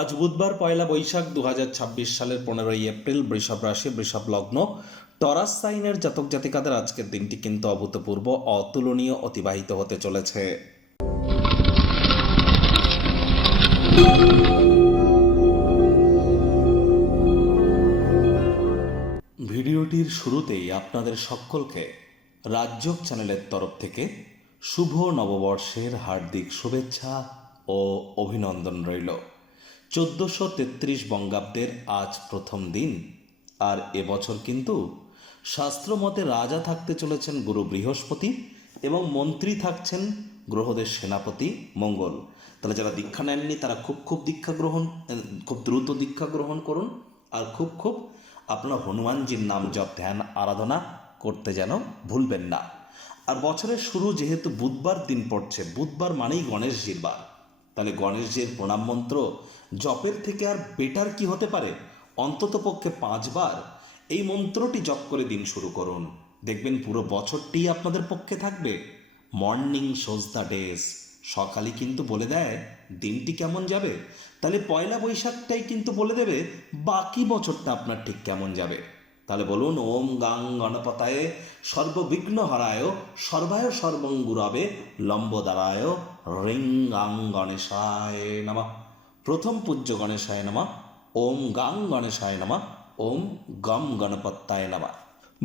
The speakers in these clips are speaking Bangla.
আজ বুধবার পয়লা বৈশাখ 2026 সালের 15ই এপ্রিল। বৃষভ রাশি, বৃষভ লগ্ন, টরাস সাইনের জাতক জাতিকাদের আজকের দিনটি কিন্তু অভূতপূর্ব, অতুলনীয় অতিবাহিত হতে চলেছে। ভিডিওটির শুরুতেই আপনাদের সকলকে রাজযোগ চ্যানেলের তরফ থেকে শুভ নববর্ষের হার্দিক শুভেচ্ছা ও অভিনন্দন রইল। 1433 বঙ্গাব্দের আজ প্রথম দিন, আর এবছর কিন্তু শাস্ত্রমতে রাজা থাকতে চলেছেন গুরু বৃহস্পতি এবং মন্ত্রী থাকছেন গ্রহদের সেনাপতি মঙ্গল। তাহলে যারা দীক্ষা নেননি তারা খুব খুব দ্রুত দীক্ষা গ্রহণ করুন, আর খুব আপনারা হনুমানজির নাম জপ ধ্যান আরাধনা করতে যেন ভুলবেন না। আর বছরের শুরু যেহেতু বুধবার দিন পড়ছে, বুধবার মানেই গণেশজির বার, তাহলে গণেশজির প্রণাম মন্ত্র জপের থেকে আর বেটার কি হতে পারে? অন্তত পক্ষে 5 বার এই মন্ত্রটি জপ করে দিন শুরু করুন, দেখবেন পুরো বছরটি আপনাদের পক্ষে থাকবে। মর্নিং শোজ দ্য ডেজ, সকালই কিন্তু বলে দেয় দিনটি কেমন যাবে। তাহলে পয়লা বৈশাখটাই কিন্তু বলে দেবে বাকি বছরটা আপনার ঠিক কেমন যাবে। তাহলে বলুন, ওম গাং গণপতায়ে সর্ববিঘ্ন হারায় সর্বায় সর্বঙ্গুরাবে লম্বদারায় রিং গাং গণেশায় নমঃ। প্রথম পূজ্য গণেশায় নমঃ। ওম গাং গণেশায় নমঃ। ওম গম গণপত্যায় নমঃ।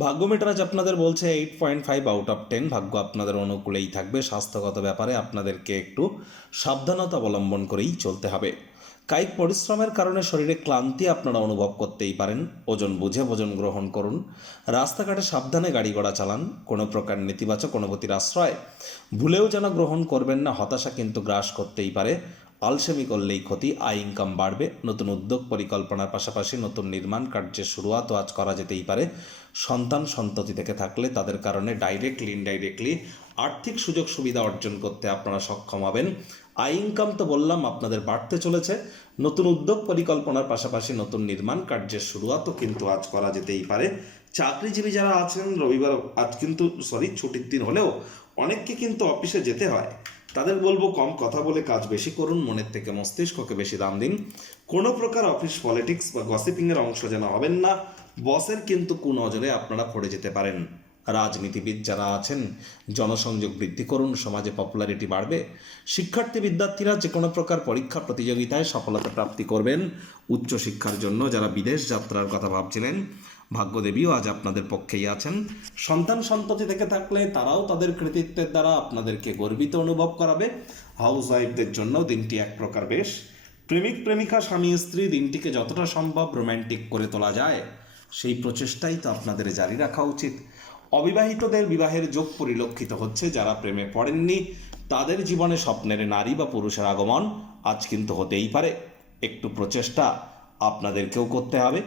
ভাগ্য মিটারাজ আপনাদের বলছে 8.5 আউট অফ 10। ভাগ্য আপনাদের অনুকূলেই থাকবে। স্বাস্থ্যগত ব্যাপারে আপনাদেরকে একটু সাবধানতা অবলম্বন করেই চলতে হবে। কায়িক পরিশ্রমের কারণে শরীরে ক্লান্তি আপনারা অনুভব করতেই পারেন। ওজন বুঝে ভোজন গ্রহণ করুন। রাস্তাঘাটে সাবধানে গাড়ি ঘোড়া চালান। কোনো প্রকার নেতিবাচক অনুভূতির আশ্রয় ভুলেও যেন গ্রহণ করবেন না। হতাশা কিন্তু গ্রাস করতেই পারে। আলসেমি করলেই ক্ষতি। আয় ইনকাম বাড়বে। নতুন উদ্যোগ পরিকল্পনার পাশাপাশি নতুন নির্মাণ কার্যের শুরুয়াতও আজ করা যেতেই পারে। সন্তান সন্ততি থেকে থাকলে তাদের কারণে ডাইরেক্টলি ইনডাইরেক্টলি আর্থিক সুযোগ সুবিধা অর্জন করতে আপনারা সক্ষম হবেন। আয় ইনকাম তো বললাম আপনাদের বাড়তে চলেছে। নতুন উদ্যোগ পরিকল্পনার পাশাপাশি নতুন নির্মাণ কার্যের শুরুয়াতও কিন্তু আজ করা যেতেই পারে। চাকরিজীবী যারা আছেন, রবিবার আজ কিন্তু ছুটির দিন হলেও অনেককে কিন্তু অফিসে যেতে হয়। তাদের বলবো কম কথা বলে কাজ বেশি করুন, মনের থেকে মস্তিষ্ককে বেশি দাম দিন। কোনো প্রকার অফিস পলিটিক্স বা গসিপিংয়ের অংশ যেন হবেন না। বসের কিন্তু কুনজরে আপনারা পড়ে যেতে পারেন। রাজনীতিবিদ যারা আছেন, জনসংযোগ বৃদ্ধি করুন, সমাজে পপুলারিটি বাড়বে। শিক্ষার্থী বিদ্যার্থীরা যে কোনো প্রকার পরীক্ষা প্রতিযোগিতায় সফলতা প্রাপ্তি করবেন। উচ্চশিক্ষার জন্য যারা বিদেশ যাত্রার কথা ভাবছিলেন, ভাগ্যদেবীও আজ আপনাদের পক্ষেই আছেন। সন্তান সন্ততি থেকে থাকলে তারাও তাদের কৃতিত্বের দ্বারা আপনাদেরকে গর্বিত অনুভব করাবে। হাউস ওয়াইফদের জন্য দিনটি এক প্রকার বেশ। প্রেমিক প্রেমিকা স্বামী স্ত্রী দিনটিকে যতটা সম্ভব রোম্যান্টিক করে তোলা যায় সেই প্রচেষ্টাই তো আপনাদের জারি রাখা উচিত। অবিবাহিতদের বিবাহের যোগ পরিলক্ষিত হচ্ছে। যারা প্রেমে পড়েননি তাদের জীবনে স্বপ্নের নারী বা পুরুষের আগমন আজ কিন্তু হতেই পারে। একটু প্রচেষ্টা আপনাদেরকেও করতে হবে।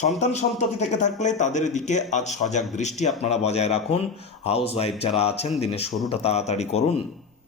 সন্তান সন্ততি থেকে থাকলে তাদের দিকে আজ সজাগ দৃষ্টি আপনারা বজায় রাখুন। হাউস ওয়াইফ যারা আছেন দিনের শুরুটা তাড়াতাড়ি করুন।